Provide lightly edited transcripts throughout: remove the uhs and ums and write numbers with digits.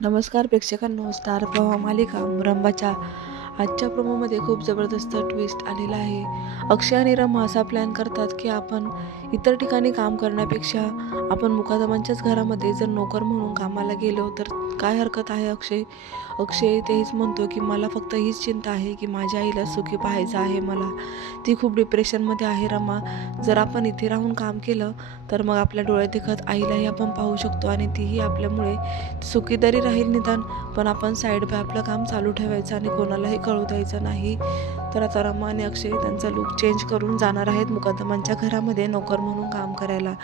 नमस्कार प्रेक्षकांनो, स्टार प्रवाह मालिका मुरंबाच्या आजच्या प्रोमोमध्ये खूप जबरदस्त ट्विस्ट आलेला आहे। अक्षय आणि रमा असा प्लॅन करतात की आपण इतर ठिकाणी काम करण्यापेक्षा आपण मुकादमांच्याच घरामध्ये जर नोकर म्हणून कामाला गेलो तर काय हरकत आहे। अक्षय तेच म्हणतो की मला फक्त हीच चिंता आहे की माझ्या आईला सुखी पाहायचं आहे, मला ती खूप डिप्रेशनमध्ये आहे। रमा, जर आपण इथे राहून काम केलं तर मग आपल्या डोळ्यात देखत आईलाही आपण पाहू शकतो आणि तीही आपल्यामुळे सुखी तरी राहील निदान, पण आपण साईड बाय आपलं काम चालू ठेवायचं आणि कोणालाही कळू द्यायचं नाही। तर आता रमा आणि अक्षय त्यांचा लुक चेंज करून जाणार आहेत मुकादमांच्या घरामध्ये नोकर म्हणून काम करायला।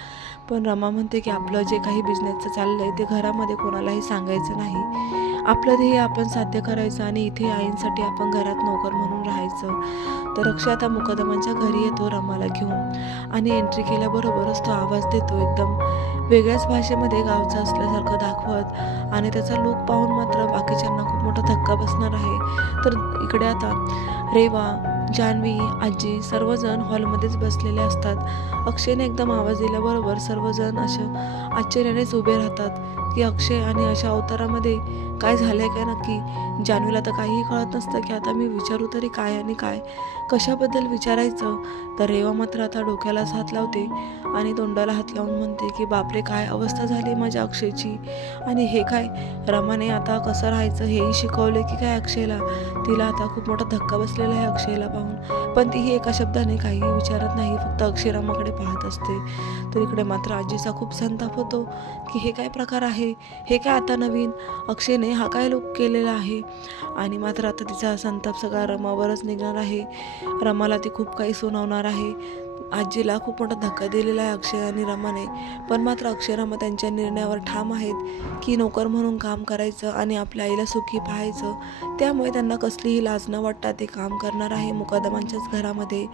पण रमा म्हणते की आपलं जे काही बिझनेसचं चाललंय ते घरामध्ये कोणालाही सांगायचं नाही, आपलं ध्येय आपण साध्य करायचं आणि इथे आईंसाठी आपण घरात नोकर म्हणून राहायचं। तर अक्षय आता मुकादमांच्या घरी येतो रमाला घेऊन आणि एंट्री केल्याबरोबरच तो आवाज देतो एकदम वेगळ्याच भाषेमध्ये, गावचा असल्यासारखं दाखवत, आणि त्याचा लूक पाहून मात्र बाकीच्यांना खूप मोठा धक्का बसणार आहे। तर इकडे आता रेवा, जान्हवी, आजी सर्वजण हॉलमध्येच बसलेले असतात। अक्षयने एकदम आवाज दिल्याबरोबर सर्वजण अशा आश्चर्यानेच उभे राहतात की अक्षय आणि अशा अवतारामध्ये काय झालंय काय नक्की। जान्हवीला तर काहीही कळत नसतं की आता मी विचारू तरी काय आणि काय, कशाबद्दल विचारायचं। तर रेवा मात्र आता डोक्यालाच हात लावते आणि तोंडाला हात लावून म्हणते की बापरे, काय अवस्था झाली माझ्या अक्षयची, आणि हे काय रमाने आता कसं राहायचं हेही शिकवले की काय अक्षयला। तिला आता खूप मोठा धक्का बसलेला आहे अक्षयला पाहून, पण तीही एका शब्दाने काहीही विचारत नाही, फक्त अक्षय रमाकडे पाहत असते। तर इकडे मात्र आजीचा खूप संताप होतो की हे काय प्रकार आहे, हे काय आता नवीन अक्षयने हा काय लूक केलेला आहे, आणि मात्र आता तिचा संताप सगळा रमावरच निघणार आहे। रमाला ती खूप काही सुनावणार आहे। आजीला खूप मोठा धक्का दिलेला आहे अक्षय आणि रमाने, पण मात्र अक्षय रमा त्यांच्या निर्णयावर ठाम आहेत की नोकर म्हणून काम करायचं आणि आपल्या आईला सुखी पाहायचं। त्यामुळे त्यांना कसलीही लाज न वाटता ते काम करणार आहे मुकादमांच्याच घरामध्ये।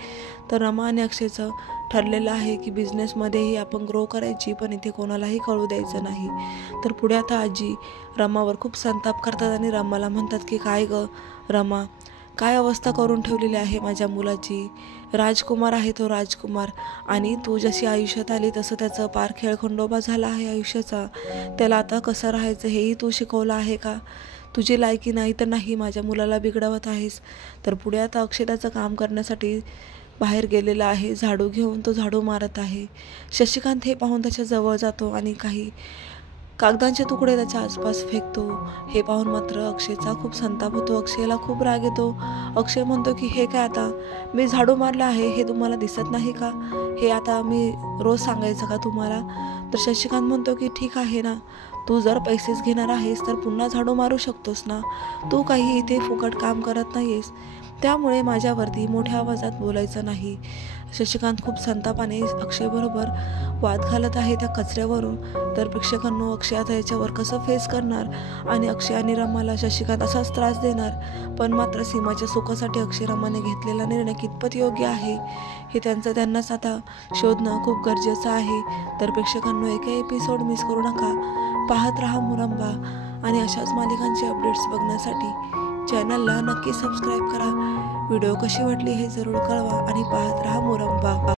तर रमा आणि अक्षयचं ठरलेलं आहे की बिझनेसमध्येही आपण ग्रो करायची, पण इथे कोणालाही कळू द्यायचं नाही। तर पुढे आता आजी रमावर खूप संताप करतात आणि रमाला म्हणतात की काय ग रमा, काय अवस्था करून ठेवलेली आहे माझ्या मुलाची, राजकुमार आहे तो राजकुमार, आणि तू जशी आयुष्यात आली तसं त्याचं पार खेळखंडोबा झाला आहे आयुष्याचा, त्याला आता कसं राहायचं हेही तू शिकवलं आहे का, तुझी लायकी नाही तर नाही माझ्या मुलाला बिघडवत आहेस। तर पुढे आता अक्षय त्याचं काम करण्यासाठी बाहेर गेलेला आहे, झाडू घेऊन तो झाडू मारत आहे। शशिकांत हे पाहून त्याच्या जवळ जातो आणि काही कागदांचे तुकडे त्याच्या आसपास फेकतो। हे पाहून मात्र अक्षयचा खूप संताप होतो, अक्षयला खूप राग येतो। अक्षय म्हणतो की हे काय आता मी झाडू मारला आहे हे तुम्हाला दिसत नाही का, हे आता मी रोज सांगायचं का तुम्हाला। तर शशिकांत म्हणतो की ठीक आहे ना, तू जर पैसेच घेणार आहेस तर पुन्हा झाडू मारू शकतोस ना, तू काही इथे फुकट काम करत नाहीयेस, त्यामुळे माझ्यावरती मोठ्या आवाजात बोलायचं नाही। शशिकांत खूप संतापाने अक्षयबरोबर वाद घालत आहे त्या कचऱ्यावरून। तर प्रेक्षकांनो, अक्षय आता याच्यावर कसं फेस करणार आणि अक्षय आणि रमाला शशिकांत असाच त्रास देणार, पण मात्र सीमाच्या सुखासाठी अक्षय रमाने घेतलेला निर्णय कितपत योग्य आहे हे त्यांनाच आता शोधणं खूप गरजेचं आहे। तर प्रेक्षकांनो, एकही एपिसोड मिस करू नका, पाहत राहा मुरंबा, आणि अशाच मालिकांचे अपडेट्स बघण्यासाठी चॅनलला नक्की सबस्क्राईब करा। व्हिडिओ कशी वाटली हे जरूर कळवा आणि पाहत राहा मुरंबा।